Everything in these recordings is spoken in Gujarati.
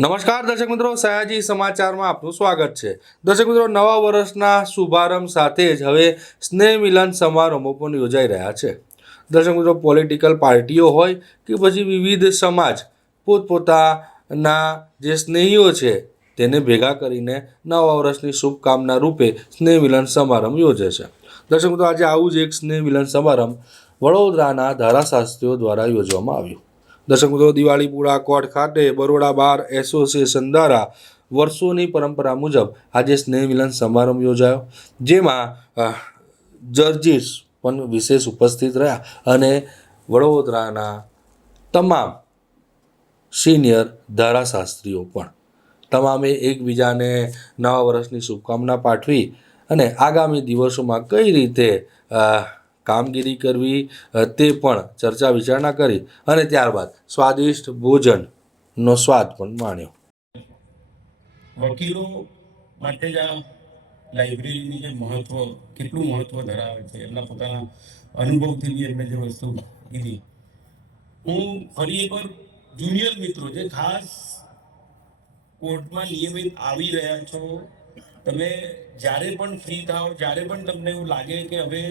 નમસ્કાર દર્શક મિત્રો, સયાજી સમાચારમાં આપનું સ્વાગત છે. દર્શક મિત્રો, નવા વર્ષના શુભારંભ સાથે જ હવે સ્નેહ મિલન સમારંભો પણ યોજાઈ રહ્યા છે. દર્શક મિત્રો, પોલિટિકલ પાર્ટીઓ હોય કે પછી વિવિધ સમાજ, પોતપોતાના જે સ્નેહીઓ છે તેને ભેગા કરીને નવા વર્ષની શુભકામના રૂપે સ્નેહ મિલન સમારંભ યોજે છે. દર્શક મિત્રો, આજે આવું જ એક સ્નેહ મિલન સમારંભ વડોદરાના ધારાશાસ્ત્રીઓ દ્વારા યોજવામાં આવ્યું. દર્શક મિત્રો દિવાળીપુરા કોર્ટ ખાતે બરોડા બાર એસોસિએશન દ્વારા વર્ષોની પરંપરા મુજબ આજે સ્નેહ મિલન સમારંભ યોજાયો. જેમાં અ, જજીસ પણ વિશેષ ઉપસ્થિત રહ્યા અને વડોદરાના તમામ સિનિયર ધારાશાસ્ત્રીઓ પણ. તમામે એકબીજાને નવા વર્ષની શુભકામના પાઠવી અને આગામી દિવસોમાં કઈ રીતે કામગીરી કરવી તે પણ ચર્ચા વિચારણા કરી અને ત્યારબાદ સ્વાદિષ્ટ ભોજનનો સ્વાદ પણ માણ્યો. વકીલો માટે જ આ લાઇબ્રેરીની જે મહત્વ, કેટલું મહત્વ ધરાવે છે, એમના પોતાના અનુભવથી બી એમને જે વસ્તુ કીધી. હું ફરી એકવાર જુનિયર મિત્રો, જે ખાસ કોર્ટમાં નિયમિત આવી રહ્યા છો, તમે જ્યારે પણ ફ્રી થાઓ, જ્યારે પણ તમને એવું લાગે કે હવે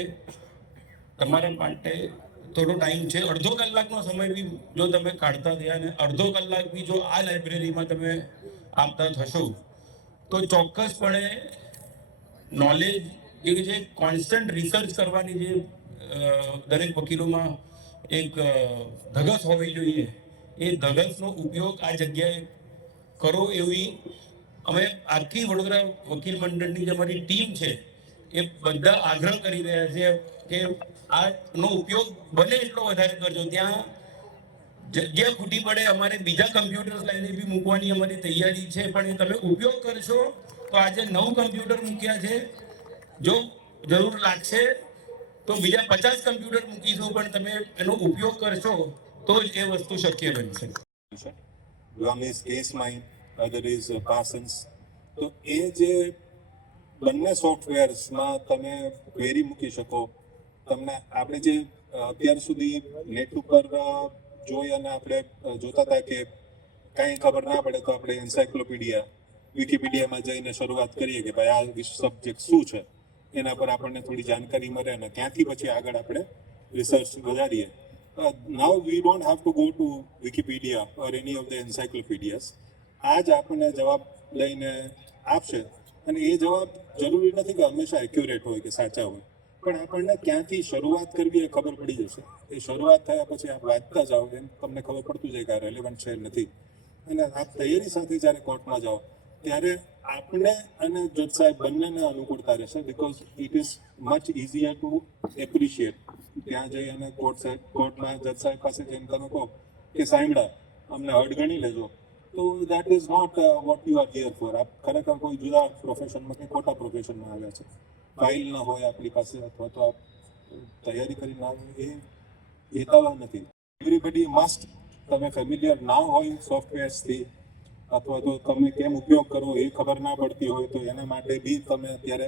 તમારા માટે થોડો ટાઈમ છે. અડધો કલાકનો સમય બી જો તમે કાઢતા થયા અને અડધો કલાક બી જો આ લાઇબ્રેરીમાં તમે આપતા થશો, તો ચોક્કસપણે નોલેજ એ જે કોન્સ્ટન્ટ રિસર્ચ કરવાની જે દરેક વકીલોમાં એક ધગસ હોવી જોઈએ. એ ધગસનો ઉપયોગ આ જગ્યાએ કરો એવી અમે આખી વડોદરા વકીલ મંડળની જે અમારી ટીમ છે એ બધા આગ્રહ કરી રહ્યા છે કે આનો ઉપયોગ બને એટલો વધારે કરજો. ત્યાં જગ્યા ખૂટી પડે અમારે બીજા કમ્પ્યુટર્સ લઈને બી મૂકવાની અમારી તૈયારી છે પણ એ તમે ઉપયોગ કરશો તો આજે નવ કમ્પ્યુટર મૂક્યા છે. જો જરૂર લાગશે તો બીજા પચાસ કમ્પ્યુટર મૂકીશું પણ તમે એનો ઉપયોગ કરશો તો જ એ વસ્તુ શક્ય બનશે mine other is uh, Parsons. તો એ જે બંને સોફ્ટવેર્સમાં તમે ક્વેરી મૂકી શકો. તમને આપણે જે અત્યાર સુધી નેટ ઉપર જોઈ અને આપણે જોતા હતા કે કાંઈ ખબર ના પડે તો આપણે એન્સાયક્લોપીડિયા વિકીપીડિયામાં જઈને શરૂઆત કરીએ કે ભાઈ આ સબ્જેક્ટ શું છે? એના પર આપણને થોડી જાણકારી મળે અને ત્યાંથી પછી આગળ આપણે રિસર્ચ વધારીએ. Now we don't have to go to Wikipedia or any of the encyclopedias આ જ આપણને જવાબ લઈને આપશે. અને એ જવાબ જરૂરી નથી કે હંમેશા એક્યુરેટ હોય કે સાચા હોય. પણ આપણને ક્યાંથી શરૂઆત કરવી એ ખબર પડી જશે. એ શરૂઆત થયા પછી આપ વાંચતા જાઓ એમ તમને ખબર પડતું જાય કે આ રેલેવન્ટ છે નથી. અને આપ તૈયારી સાથે જ્યારે કોર્ટમાં જાઓ, ત્યારે આપણે અને જજ સાહેબ બંનેને અનુકૂળતા રહેશે because it is much easier to appreciate ત્યાં જઈ અને કોર્ટ સાહેબ કોર્ટમાં જજ સાહેબ પાસે જઈને તમે કહો કે સાંભળા, અમને અડગણી લેજો. તો that is not what you are here for આપ ખરેખર કોઈ જુદા પ્રોફેશનમાં કે ખોટા પ્રોફેશનમાં આવ્યા છે. ફાઇલ ન હોય આપણી પાસે અથવા તો આપ તૈયારી કરી ના એ હેતાવ નથી. એવરીબડી મસ્ટ તમે ફેમિલિયર ના હોય સોફ્ટવેર્સથી અથવા તો તમે કેમ ઉપયોગ કરવો એ ખબર ના પડતી હોય તો એના માટે બી તમે અત્યારે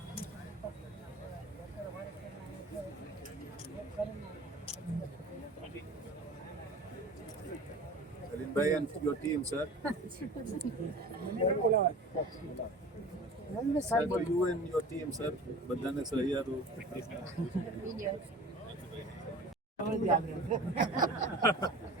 by and your team, sir. sir for you and your team, sir. બધાને સહિયારો